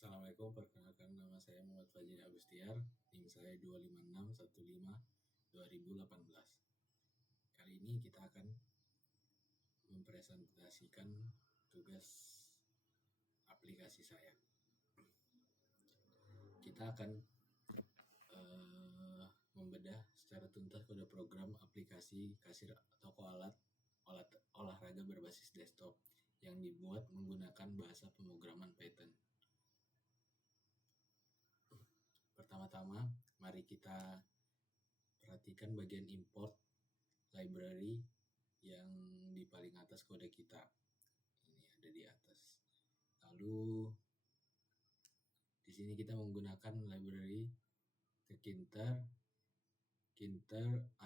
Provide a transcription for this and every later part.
Assalamualaikum, perkenalkan nama saya Muhammad Fajri Agustiar, NIM saya 25615-2018. Kali ini kita akan mempresentasikan tugas aplikasi saya. Kita akan membedah secara tuntas kode program aplikasi kasir toko alat olahraga berbasis desktop yang dibuat menggunakan bahasa pemrograman Python. Pertama-tama, mari kita perhatikan bagian import library yang di paling atas kode kita. Ini ada di atas. Lalu di sini kita menggunakan library Kinter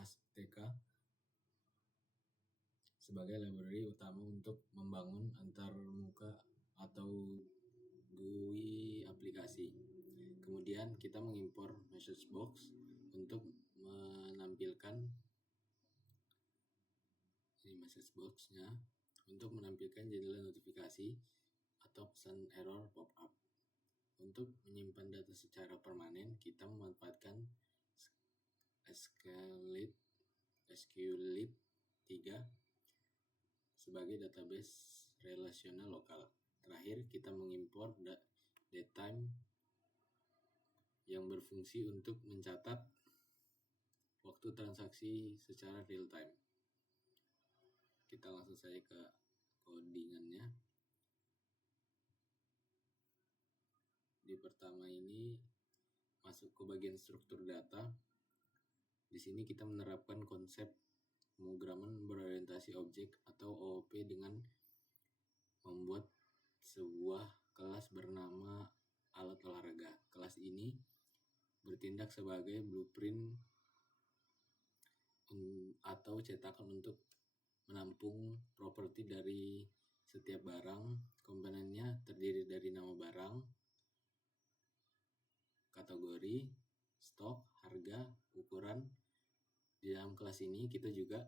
Azteca sebagai library utama untuk membangun antarmuka atau GUI aplikasi. Kemudian kita mengimpor message box untuk menampilkan ini message box-nya untuk menampilkan jendela notifikasi atau pesan error pop-up. Untuk menyimpan data secara permanen, kita memanfaatkan SQLite 3 sebagai database relasional lokal. Terakhir, kita mengimpor datetime yang berfungsi untuk mencatat waktu transaksi secara real time. Kita langsung saja ke codingannya. Di pertama ini masuk ke bagian struktur data. Di sini kita menerapkan konsep pemrograman berorientasi objek atau OOP dengan membuat sebuah kelas bernama alat olahraga. Kelas ini bertindak sebagai blueprint atau cetakan untuk menampung properti dari setiap barang. Komponennya terdiri dari nama barang, kategori, stok, harga, ukuran. Di dalam kelas ini kita juga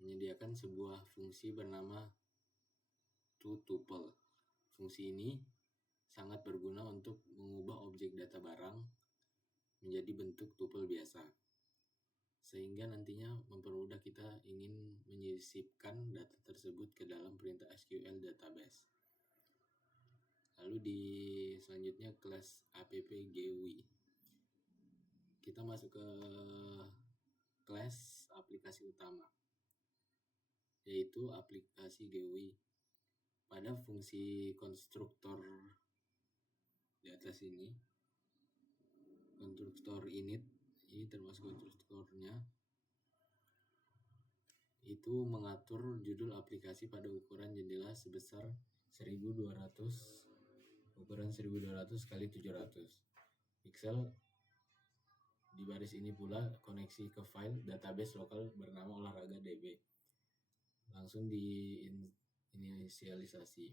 menyediakan sebuah fungsi bernama toTuple. Fungsi ini sangat berguna untuk mengubah objek data barang menjadi bentuk tuple biasa, sehingga nantinya mempermudah kita ingin menyisipkan data tersebut ke dalam perintah SQL database. Lalu di selanjutnya kelas app-GUI. Kita masuk ke kelas aplikasi utama, yaitu aplikasi GUI. Pada fungsi konstruktor di atas ini, konstruktor init, ini termasuk konstruktornya, itu mengatur judul aplikasi pada ukuran jendela sebesar 1200 kali 700 pixel. Di baris ini pula koneksi ke file database lokal bernama olahraga DB. Langsung diinisialisasi.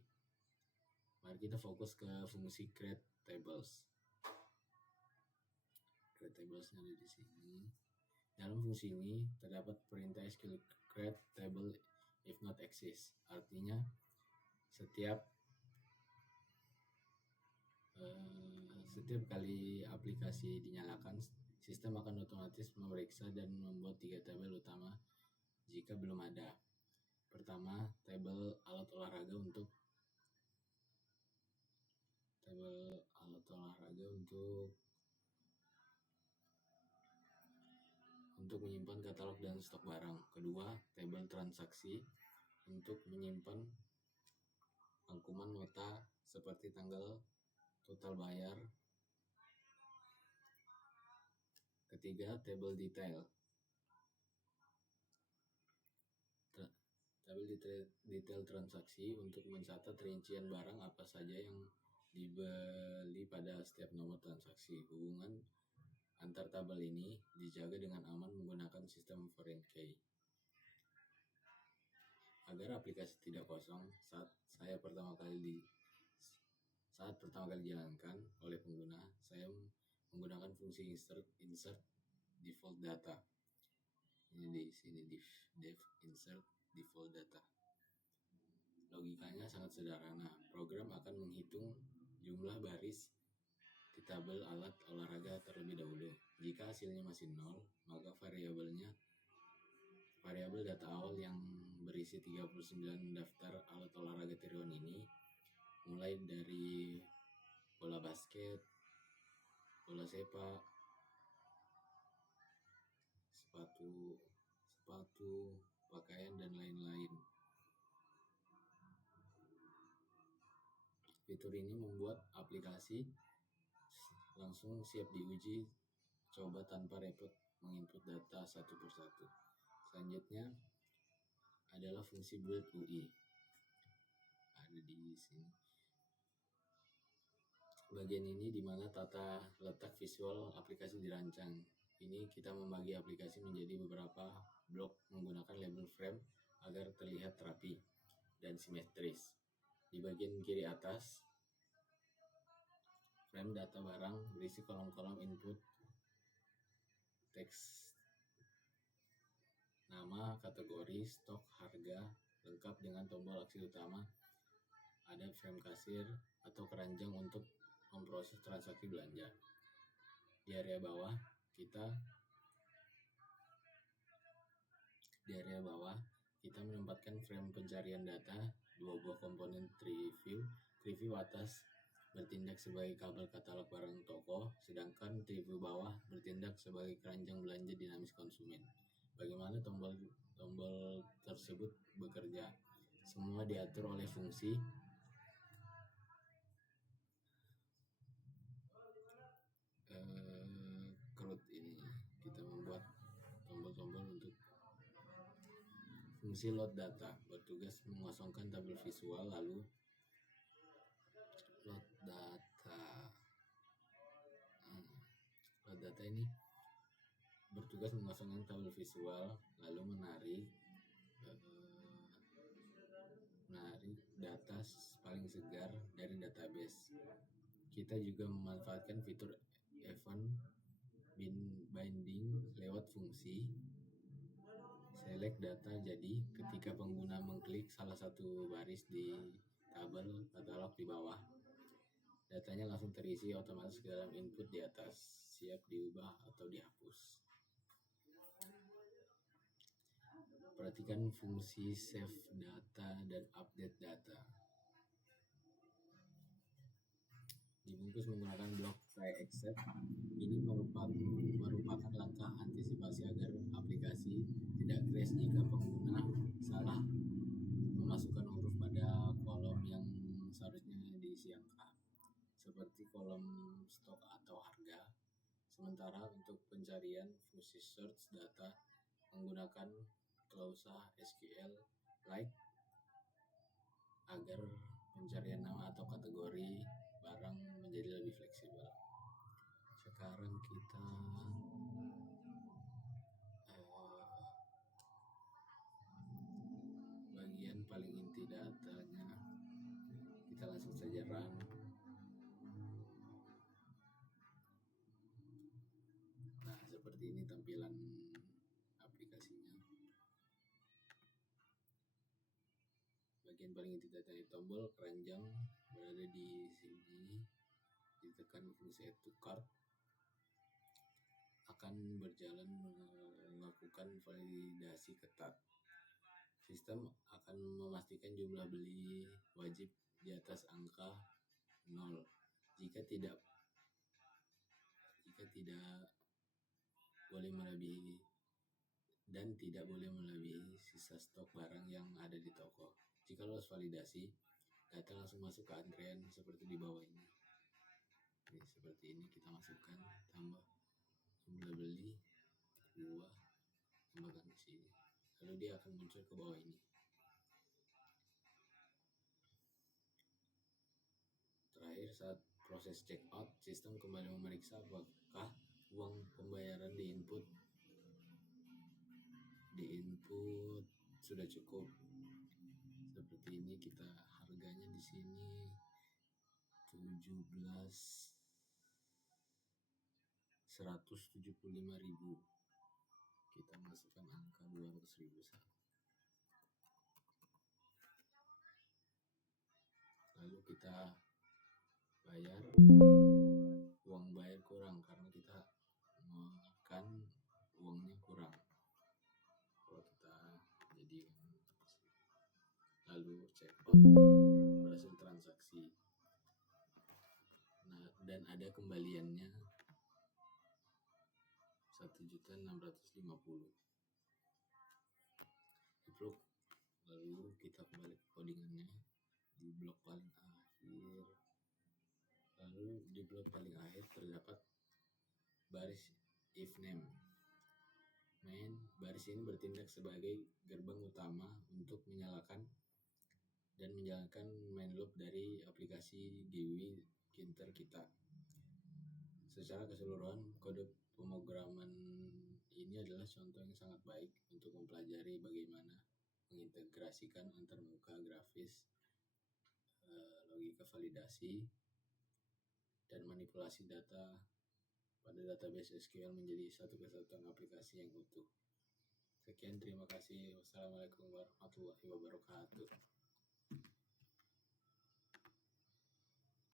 Mari kita fokus ke fungsi create tables. Create tablesnya ada di sini. Dalam fungsi ini terdapat perintah SQL create table if not exist. Artinya setiap kali aplikasi dinyalakan, sistem akan otomatis memeriksa dan membuat 3 tabel utama jika belum ada. Pertama, tabel alat olahraga untuk menyimpan katalog dan stok barang. Kedua, tabel transaksi untuk menyimpan rangkuman nota seperti tanggal, total bayar. Ketiga, tabel detail. Tabel detail transaksi untuk mencatat rincian barang apa saja yang dibeli pada setiap nomor transaksi. Hubungan antar tabel ini dijaga dengan aman menggunakan sistem foreign key. Agar aplikasi tidak kosong saat pertama kali dijalankan oleh pengguna, saya menggunakan fungsi insert default data. Ini di sini dev insert default data. Logikanya sangat sederhana. Program akan menghitung jumlah baris di tabel alat olahraga terlebih dahulu. Jika hasilnya masih 0, maka variabel data awal yang berisi 39 daftar alat olahraga tiruan ini, mulai dari bola basket, bola sepak, sepatu, pakaian, dan lain-lain. Fitur ini membuat aplikasi langsung siap diuji coba tanpa repot menginput data satu persatu. Selanjutnya adalah fungsi build UI. Ada di sini. Bagian ini di mana tata letak visual aplikasi dirancang. Ini kita membagi aplikasi menjadi beberapa blok menggunakan label frame agar terlihat rapi dan simetris. Di bagian kiri atas, frame data barang berisi kolom-kolom input teks, nama, kategori, stok, harga, lengkap dengan tombol aksi utama. Ada frame kasir atau keranjang untuk memproses transaksi belanja. Di area bawah kita menempatkan frame pencarian data, dua buah komponen tree view atas bertindak sebagai kabel katalog barang toko, sedangkan tree view bawah bertindak sebagai keranjang belanja dinamis konsumen. Bagaimana tombol tersebut bekerja? Semua diatur oleh fungsi CRUD ini. Kita membuat tombol-tombol untuk fungsi load data, bertugas mengosongkan tabel visual, lalu load data ini bertugas mengosongkan tabel visual, lalu menarik data paling segar dari database. Kita juga memanfaatkan fitur event binding lewat fungsi select data. Jadi ketika pengguna mengklik salah satu baris di tabel katalog di bawah, datanya langsung terisi otomatis ke dalam input di atas, siap diubah atau dihapus. Perhatikan fungsi save data dan update data. Dibungkus menggunakan blok try except. Ini merupakan langkah antisipasi agar aplikasi tidak crash jika pengguna salah memasukkan huruf pada kolom yang seharusnya diisi angka, seperti kolom stok atau harga. Sementara untuk pencarian, fungsi search data menggunakan klausa SQLite agar pencarian nama atau kategori barang menjadi lebih fleksibel. Sekarang kita bagian paling inti datanya, kita langsung saja run. Nah, seperti ini tampilan aplikasinya. Bagian paling inti data, tombol keranjang berada di sini. Ditekan fungsi add to cart, akan berjalan melakukan validasi ketat. Sistem akan memastikan jumlah beli wajib di atas angka 0. Jika tidak boleh melebihi dan tidak boleh melebihi sisa stok barang yang ada di toko. Jika lolos validasi, data langsung masuk ke antrean seperti di bawah ini. Seperti ini kita masukkan, tambah jumlah beli 2, tambahkan di sini, lalu dia akan muncul ke bawah ini. Terakhir, saat proses check out, sistem kembali memeriksa apakah uang pembayaran di input sudah cukup. Seperti ini, kita harganya di sini 175.000. Kita masukkan angka 200.000. Lalu kita bayar uang bayar kurang karena kita makan uangnya kurang kalau kita jadi lalu check out berhasil transaksi. Nah, dan ada kembaliannya 1.650.000 diblok. Lalu kita kembali ke codingannya di blok paling akhir. Lalu di blok paling akhir terdapat baris if name. Baris ini bertindak sebagai gerbang utama untuk menyalakan dan menjalankan main loop dari aplikasi GUI Kinter kita. Secara keseluruhan, kode pemrograman ini adalah contoh yang sangat baik untuk mempelajari bagaimana mengintegrasikan antarmuka grafis, logika validasi, dan manipulasi data pada database SQL menjadi satu kesatuan aplikasi yang utuh. Sekian, terima kasih. Wassalamualaikum warahmatullahi wabarakatuh.